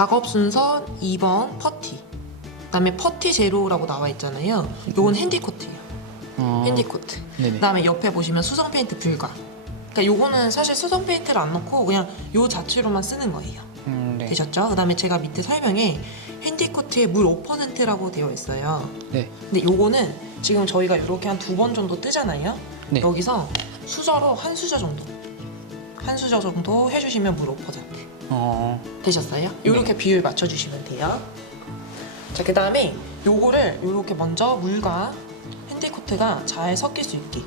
작업 순서 2번 퍼티. 그다음에 퍼티 제로라고 나와 있잖아요. 요건 핸디 코트예요. 어, 핸디 코트. 네네. 그다음에 옆에 보시면 수성 페인트 불가. 그러니까 요거는 사실 수성 페인트를 안 넣고 그냥 요 자체로만 쓰는 거예요. 음, 네. 되셨죠? 그다음에 제가 밑에 설명에 핸디 코트에 물 5%라고 되어 있어요. 네. 근데 요거는 지금 저희가 이렇게 한 두 번 정도 뜨잖아요. 네. 여기서 수저로 한 수저 정도, 한 수저 정도 해주시면 물 5% 어, 되셨어요? 이렇게 비율 맞춰주시면 돼요. 자, 그 다음에 요거를 이렇게 먼저 물과 핸디코트가 잘 섞일 수 있게.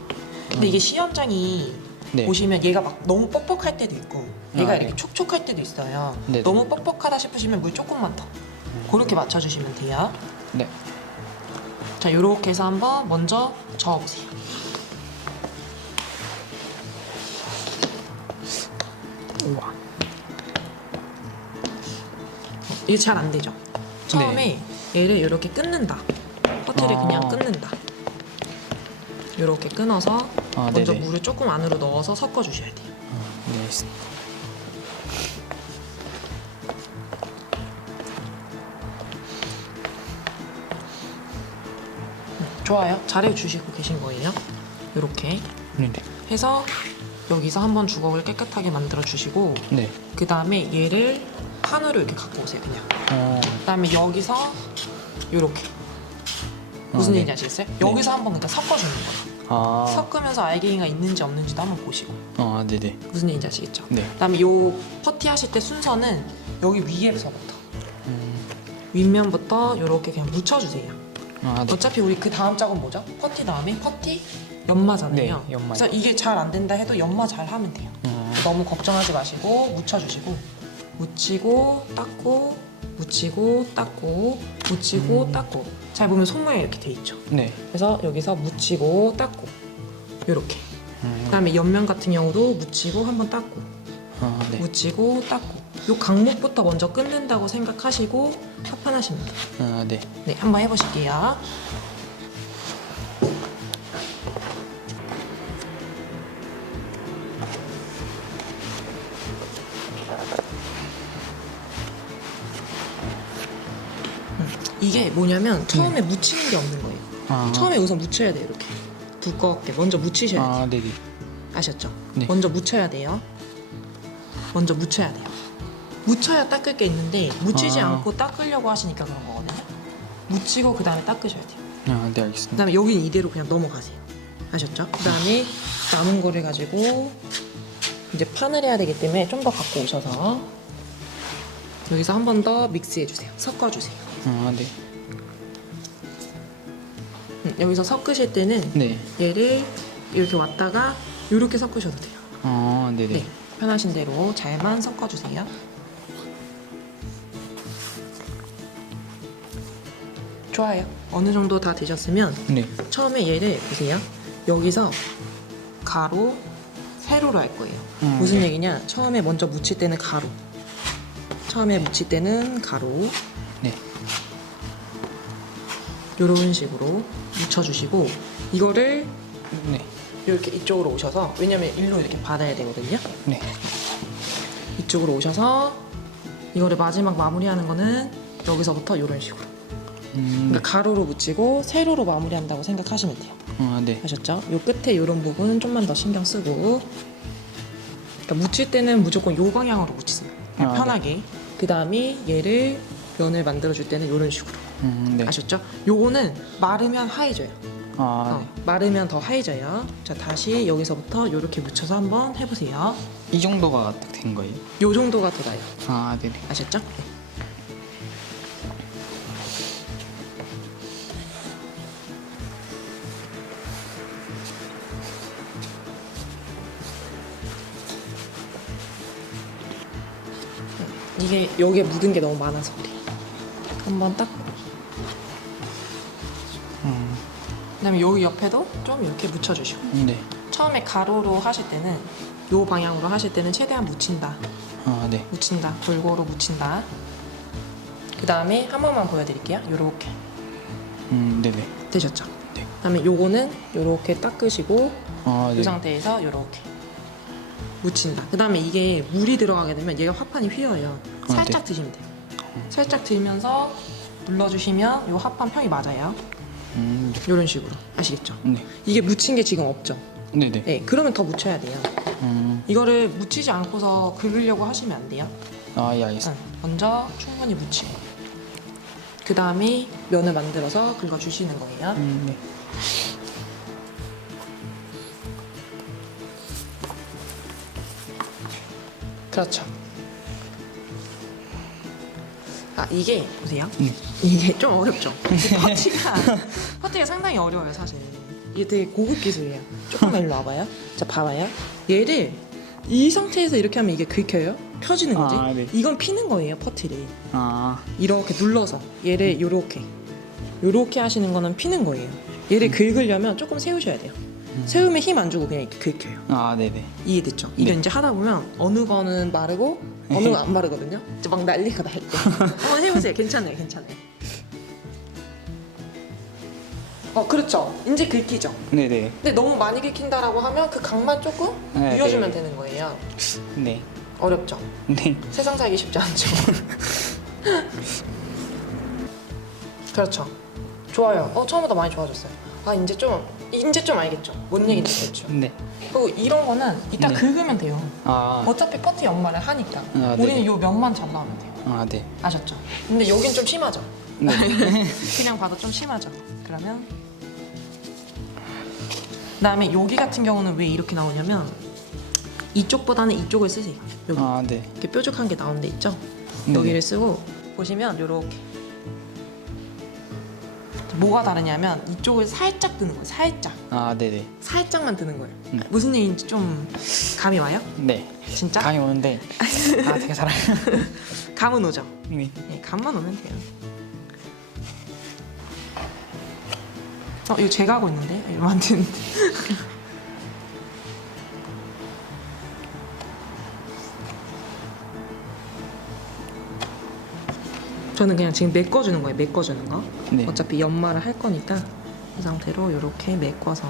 근데 이게 시험장이 네. 보시면 얘가 막 너무 뻑뻑할 때도 있고 얘가 아, 이렇게 네. 촉촉할 때도 있어요. 네. 너무 뻑뻑하다 싶으시면 물 조금만 더. 그렇게 맞춰주시면 돼요. 네. 자, 이렇게 해서 한번 먼저 저어보세요. 우와. 이게 잘 안 되죠? 처음에 얘를 이렇게 끊는다. 퍼티를 아. 그냥 끊는다. 이렇게 끊어서 아, 먼저 네네. 물을 조금 안으로 넣어서 섞어 주셔야 돼요. 어, 네. 알겠습니다. 좋아요. 잘해 주시고 계신 거예요. 이렇게 네. 네. 해서 여기서 한번 주걱을 깨끗하게 만들어 주시고 네. 그 다음에 얘를 판으로 이렇게 갖고 오세요. 그냥. 어, 그 다음에 여기서 이렇게 무슨 아, 네. 얘기인지 아시겠어요? 여기서 한번 그냥 섞어주는 거예요. 아, 섞으면서 알갱이가 있는지 없는지도 한번 보시고 어, 네네. 무슨 얘기인지 아시겠죠? 네. 그다음에 요 퍼티 하실 때 순서는 여기 위에서부터 음, 윗면부터 이렇게 그냥 묻혀주세요. 아, 네. 어차피 우리 그 다음 작업 뭐죠? 퍼티 다음에 퍼티 연마잖아요. 네, 연마요. 그래서 이게 잘 안 된다 해도 연마 잘 하면 돼요. 어, 너무 걱정하지 마시고 묻혀주시고 묻히고 닦고 묻히고 닦고 묻히고 음. 닦고 잘 보면 손모양 이렇게 돼 있죠. 네. 그래서 여기서 묻히고 닦고 이렇게 음, 그다음에 옆면 같은 경우도 묻히고 한번 닦고 아, 네. 묻히고 닦고 요 강목부터 먼저 끊는다고 생각하시고 돼요. 아, 네. 네, 한번 해보실게요. 이게 뭐냐면 처음에 묻히는 게 없는 거예요. 아, 처음에 우선 묻혀야 돼요, 이렇게. 두껍게 먼저 묻히셔야 돼요. 아, 네네. 아셨죠? 네. 먼저 묻혀야 돼요. 먼저 묻혀야 돼요. 묻혀야 닦을 게 있는데 묻히지 아. 않고 닦으려고 하시니까 그런 거거든요. 묻히고 그 다음에 닦으셔야 돼요. 아, 네, 그 알겠습니다. 다음에 여기는 이대로 그냥 넘어가세요. 아셨죠? 그 다음에 남은 거를 가지고 이제 판을 해야 되기 때문에 좀 더 갖고 오셔서 여기서 한 번 더 믹스해 주세요. 섞어 주세요. 아, 네. 음, 여기서 섞으실 때는 네. 얘를 이렇게 왔다가 이렇게 섞으셔도 돼요. 아, 네네. 네, 편하신 대로 잘만 섞어주세요. 좋아요. 어느 정도 다 되셨으면 네. 처음에 얘를 보세요. 여기서 가로, 세로로 할 거예요. 음, 무슨 네. 얘기냐? 처음에 먼저 묻힐 때는 가로. 처음에 묻힐 때는 가로. 네. 이런 식으로 묻혀주시고 이거를 네. 이렇게 이쪽으로 오셔서 왜냐면 일로 이렇게 받아야 되거든요. 네. 이쪽으로 오셔서 이거를 마지막 마무리하는 거는 여기서부터 이런 식으로 음, 그러니까 가로로 묻히고 세로로 마무리한다고 생각하시면 돼요 아, 네. 아셨죠? 요 끝에 이런 부분 좀만 더 신경 쓰고 그러니까 묻힐 때는 무조건 요 방향으로 묻히세요 그냥 아, 네. 편하게 그 다음에 얘를 면을 만들어 줄 때는 이런 식으로 음, 네. 아셨죠? 요거는 마르면 하얘져요 아, 어, 마르면 더 하얘져요 자 다시 여기서부터 이렇게 묻혀서 한번 해보세요 네. 이 정도가 딱 된 거예요? 요 정도가 더 나요 아, 네네. 아셨죠? 네. 이게 여기에 묻은 게 너무 많아서 그래. 한번 닦 그다음에 여기 옆에도 좀 이렇게 묻혀주시고. 네. 처음에 가로로 하실 때는 요 방향으로 하실 때는 최대한 묻힌다. 아, 네. 묻힌다. 골고루 묻힌다. 그 다음에 한 번만 보여드릴게요. 요렇게 음, 네네. 되셨죠? 네. 그다음에 요거는 요렇게 닦으시고 아, 이 네. 상태에서 요렇게 묻힌다. 그 다음에 이게 물이 들어가게 되면 얘가 화판이 휘어요. 아, 살짝 네. 드시면 돼요. 살짝 들면서 눌러주시면 요 합판 평이 맞아요. 음, 이런 식으로 아시겠죠? 네. 이게 묻힌 게 지금 없죠? 네네. 네, 그러면 더 묻혀야 돼요. 음, 이거를 묻히지 않고서 긁으려고 하시면 안 돼요. 아, 예, 알겠습니다. 응, 먼저 충분히 묻히고 그 다음에 면을 만들어서 긁어 주시는 거예요. 음, 네. 그렇죠. 아 이게 보세요. 네. 이게 좀 어렵죠. 이 퍼티가 퍼티가 상당히 어려워요 사실. 이게 되게 고급 기술이에요. 조금만 일로 와봐요. 자 봐봐요. 얘를 이 상태에서 이렇게 하면 이게 긁혀요. 펴지는 거지. 아, 네. 이건 피는 거예요 퍼티를. 아, 이렇게 눌러서 얘를 요렇게 요렇게 하시는 거는 피는 거예요. 얘를 긁으려면 조금 세우셔야 돼요. 세우면 힘 안 주고 그냥 이렇게 긁혀요. 아, 네네. 이해됐죠? 네. 이제 하다 보면 어느 거는 마르고 어느 건 안 마르거든요. 이제 막 난리가 날 때. 한번 해보세요. 괜찮아요, 괜찮아요. 어, 그렇죠. 이제 긁히죠. 네네. 근데 너무 많이 긁힌다라고 하면 그 각만 조금 네, 비워주면 네. 되는 거예요. 네. 어렵죠? 네. 세상 살기 쉽지 않죠. 그렇죠. 좋아요. 어, 처음보다 많이 좋아졌어요. 아, 이제 좀, 이제 좀 알겠죠? 뭔 얘기인지 대충. 네. 그리고 이런 거는 이따 네. 긁으면 돼요. 아, 어차피 퍼티 연말을 하니까 아, 우리는 네. 요 면만 잘라오면 돼요. 아, 네. 아셨죠? 근데 여긴 좀 심하죠? 네. 그냥 봐도 좀 심하죠? 그러면 그다음에 여기 같은 경우는 왜 이렇게 나오냐면 이쪽보다는 이쪽을 쓰세요. 여기 아, 네. 이렇게 뾰족한 게 나온 데 있죠? 네. 여기를 쓰고 보시면 요렇게 뭐가 다르냐면 이쪽을 살짝 드는 거예요. 살짝 아, 네네. 살짝만 드는 거예요. 네. 무슨 얘기인지 좀 감이 와요? 네. 진짜? 감이 오는데, 아, 되게 잘해요. 감은 오죠? 네. 네, 간만 오면 돼요. 어, 이거 제가 하고 있는데? 이거 만드는데. 저는 그냥 지금 메꿔주는 거예요, 메꿔주는 거. 네. 어차피 연말을 할 거니까 이 상태로 이렇게 메꿔서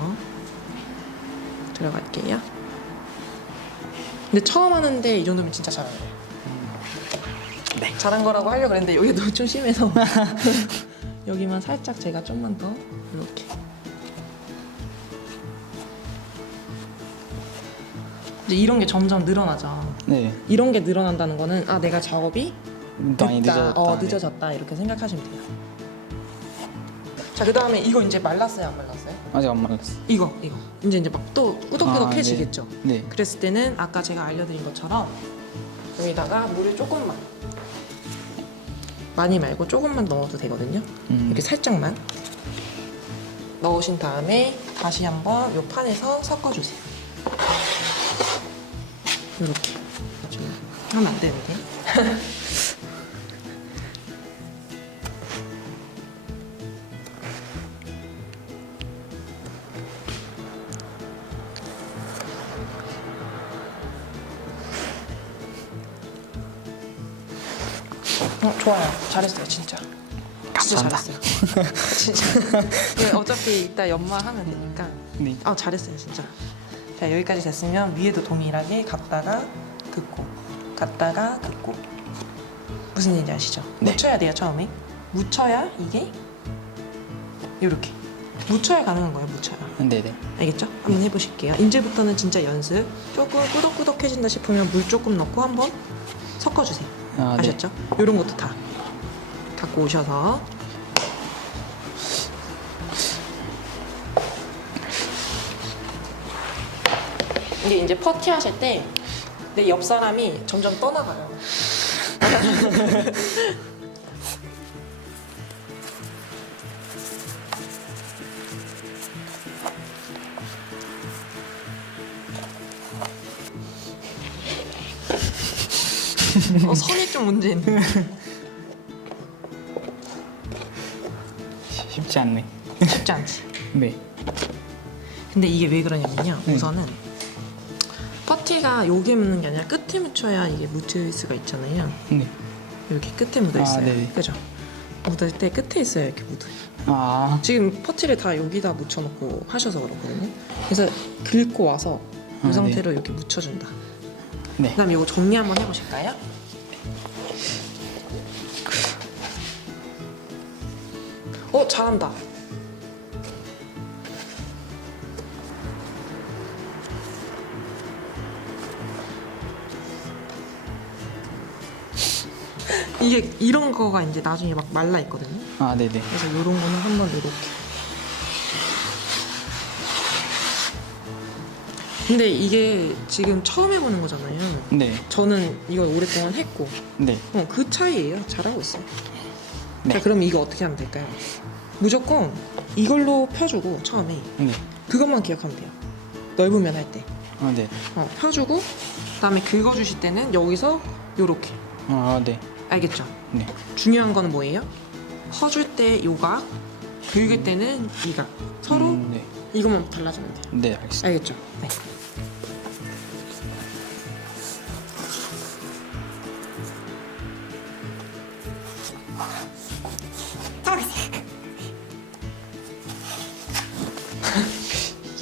들어갈게요. 근데 처음 하는데 이 정도면 진짜 잘하는 거예요. 네. 잘한 거라고 하려고 그랬는데 여기 너무 좀 심해서 여기만 살짝 제가 좀만 더 이렇게 이제 이런 게 점점 늘어나죠. 네. 이런 게 늘어난다는 거는 아 내가 작업이 많이 늦어졌다. 어, 네. 늦어졌다 이렇게 생각하시면 돼요. 자, 그 다음에 이거 이제 말랐어요, 안 말랐어요? 아직 안 말랐어. 이거, 이거. 이제 이제 막 또 꾸덕꾸덕해지겠죠. 네. 그랬을 때는 아까 제가 알려드린 것처럼 여기다가 물을 조금만 많이 말고 조금만 넣어도 되거든요. 음. 이렇게 살짝만 넣으신 다음에 다시 한번 이 판에서 섞어주세요. 이렇게 좀 하면 안 되는데. 잘했어요, 진짜. 진짜 감사합니다. 잘했어요. 진짜. 이거 어차피 이따 연마하면 되니까. 네. 아, 잘했어요, 진짜. 자, 여기까지 됐으면 위에도 동일하게 갔다가 긋고, 갔다가 긋고. 무슨 얘기인지 아시죠? 네. 묻혀야 돼요, 처음에. 묻혀야 이게 이렇게. 묻혀야 가능한 거예요, 묻혀야. 네네. 알겠죠? 한번 해보실게요. 이제부터는 진짜 연습. 조금 꾸덕꾸덕해진다 싶으면 물 조금 넣고 한번 섞어주세요. 아, 네. 아셨죠? 이런 것도 다 갖고 오셔서 이게 이제 퍼티 하실 때 내 옆 사람이 점점 떠나가요. 어, 선이 좀 문제 있네. 쉽지 않네. 쉽지 않지. 네. 근데 이게 왜 그러냐면요. 네. 우선은 퍼티가 여기에 묻는 게 아니라 끝에 묻혀야 이게 묻을 수가 있잖아요. 네. 이렇게 끝에 묻어 아, 있어요. 네네. 그죠? 묻을 때 끝에 있어요. 이렇게 묻어. 아, 지금 퍼티를 다 여기다 묻혀놓고 하셔서 그렇거든요. 그래서 긁고 와서 이 아, 네. 상태로 이렇게 묻혀준다. 네. 그다음 에 이거 정리 한번 해보실까요? 어 잘한다. 이게 이런 거가 이제 나중에 막 말라 있거든요. 아, 네네. 그래서 이런 거는 한번 이렇게. 근데 이게 지금 처음 해보는 거잖아요. 네. 저는 이걸 오랫동안 했고, 네. 어, 그 차이예요. 잘하고 있어 요. 네. 자, 그럼 이거 어떻게 하면 될까요? 무조건 이걸로 펴주고 처음에 네. 그것만 기억하면 돼요. 넓으면 할 때. 아, 네. 어, 펴주고 그다음에 긁어주실 때는 여기서 요렇게. 아, 네. 알겠죠? 네. 중요한 거는 뭐예요? 퍼줄 때 요각, 긁을 때는 이각. 서로 음, 네. 이것만 달라주면 돼요. 네, 알겠습니다. 알겠죠? 네.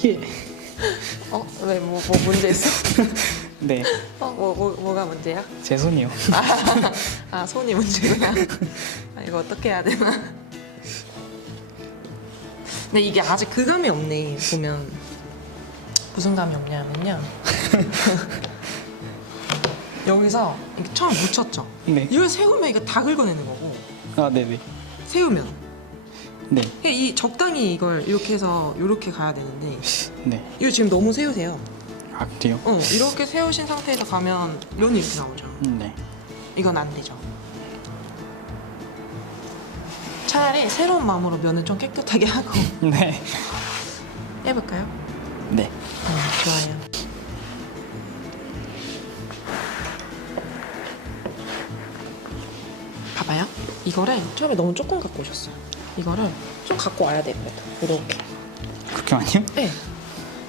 예. 어? 왜? 뭐, 뭐 문제 있어? 네. 어? 뭐, 뭐, 뭐가 문제야? 제 손이요. 아, 손이 문제구나. 아, 이거 어떻게 해야 되나? 근데 이게 아직 그 감이 없네, 보면. 무슨 감이 없냐면요. 여기서 이렇게 처음 묻혔죠? 네. 이걸 세우면 이거 다 긁어내는 거고, 아, 네네. 세우면. 네. 그러니까 이 적당히 이걸 이렇게 해서 이렇게 가야 되는데, 네. 이거 지금 너무 세우세요. 아, 그래요? 어, 이렇게 세우신 상태에서 가면 면이 이렇게 나오죠. 음, 네. 이건 안 되죠. 차라리 새로운 마음으로 면을 좀 깨끗하게 하고 네. 해볼까요? 네. 음, 좋아요. 봐봐요. 이거를 처음에 너무 조금 갖고 오셨어요. 이거를 좀 갖고 와야 돼요. 그래도 이렇게. 그렇게 많이요? 네.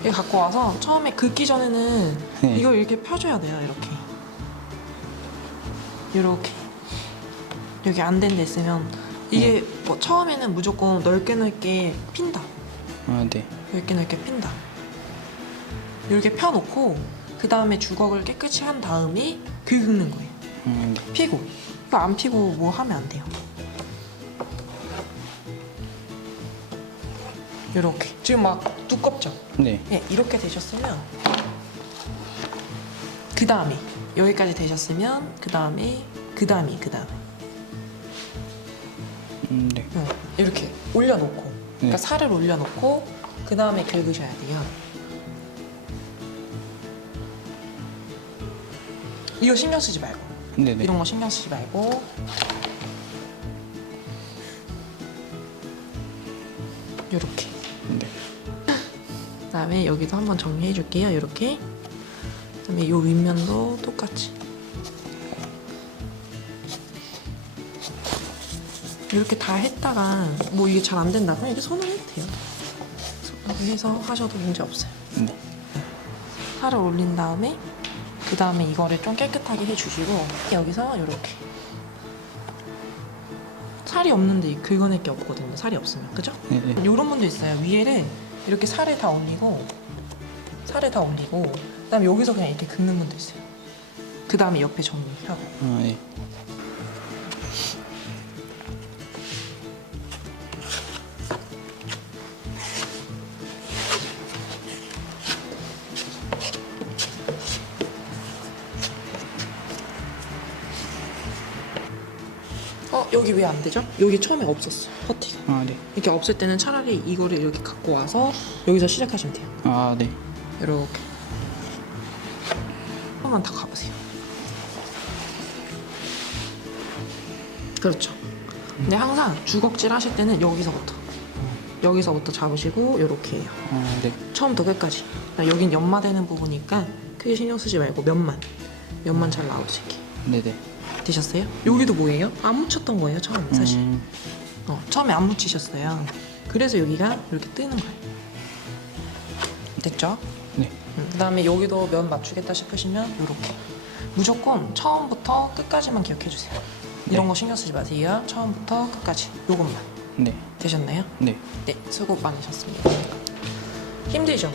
이거 갖고 와서 처음에 긁기 전에는 네. 이걸 이렇게 펴줘야 돼요. 이렇게. 이렇게. 여기 안 된 데 있으면 이게 뭐 처음에는 무조건 넓게 넓게 핀다. 아, 네. 넓게 넓게 핀다. 이렇게 펴놓고 그 다음에 주걱을 깨끗이 한 다음에 긁는 거예요. 음, 네. 피고. 이거 안 피고 뭐 하면 안 돼요. 이렇게. 지금 막 두껍죠? 네. 네, 이렇게 되셨으면 그 다음에 여기까지 되셨으면 그 다음에 그 다음에 그 다음에 음, 네. 이렇게 올려놓고 그러니까 네. 살을 올려놓고 그 다음에 긁으셔야 돼요. 이거 신경 쓰지 말고 네네. 이런 거 신경 쓰지 말고 이렇게 네. 그 다음에 여기도 한번 정리해 줄게요. 이렇게. 그다음에 이 윗면도 똑같이. 이렇게 다 했다가 뭐 이게 잘 안 된다 그럼 이렇게 손을 해도 돼요. 손을 해서 하셔도 문제 없어요. 네. 살을 올린 다음에 그 다음에 이거를 좀 깨끗하게 해주시고 여기서 이렇게 살이 없는데 긁어낼 게 없거든요. 살이 없으면 그죠? 네 네. 이런 분도 있어요. 위에를 이렇게 살을 다 올리고 살을 다 올리고 그다음에 여기서 그냥 이렇게 긁는 분도 있어요. 그 다음에 옆에 정리하고 아, 네. 여기 왜 안 되죠? 여기 처음에 없었어 퍼티가 아, 네. 이렇게 없을 때는 차라리 이거를 이렇게 갖고 와서 여기서 시작하시면 돼요. 아, 네. 이렇게 한 번만 더 가보세요. 그렇죠. 근데 항상 주걱질 하실 때는 여기서부터 여기서부터 잡으시고 이렇게 해요. 아, 네. 처음부터 끝까지. 여긴 연마되는 부분이니까 크게 신경 쓰지 말고 면만 면만 잘 나오시게 네네. 되셨어요? 여기도 뭐예요? 안 묻혔던 거예요 처음에 사실. 음, 어, 처음에 안 묻히셨어요. 그래서 여기가 이렇게 뜨는 거예요. 됐죠? 네. 그 다음에 여기도 면 맞추겠다 싶으시면 이렇게 무조건 처음부터 끝까지만 기억해 주세요. 이런 네. 거 신경 쓰지 마세요. 처음부터 끝까지 요것만 네. 되셨나요? 네. 네, 수고 많으셨습니다. 힘들죠?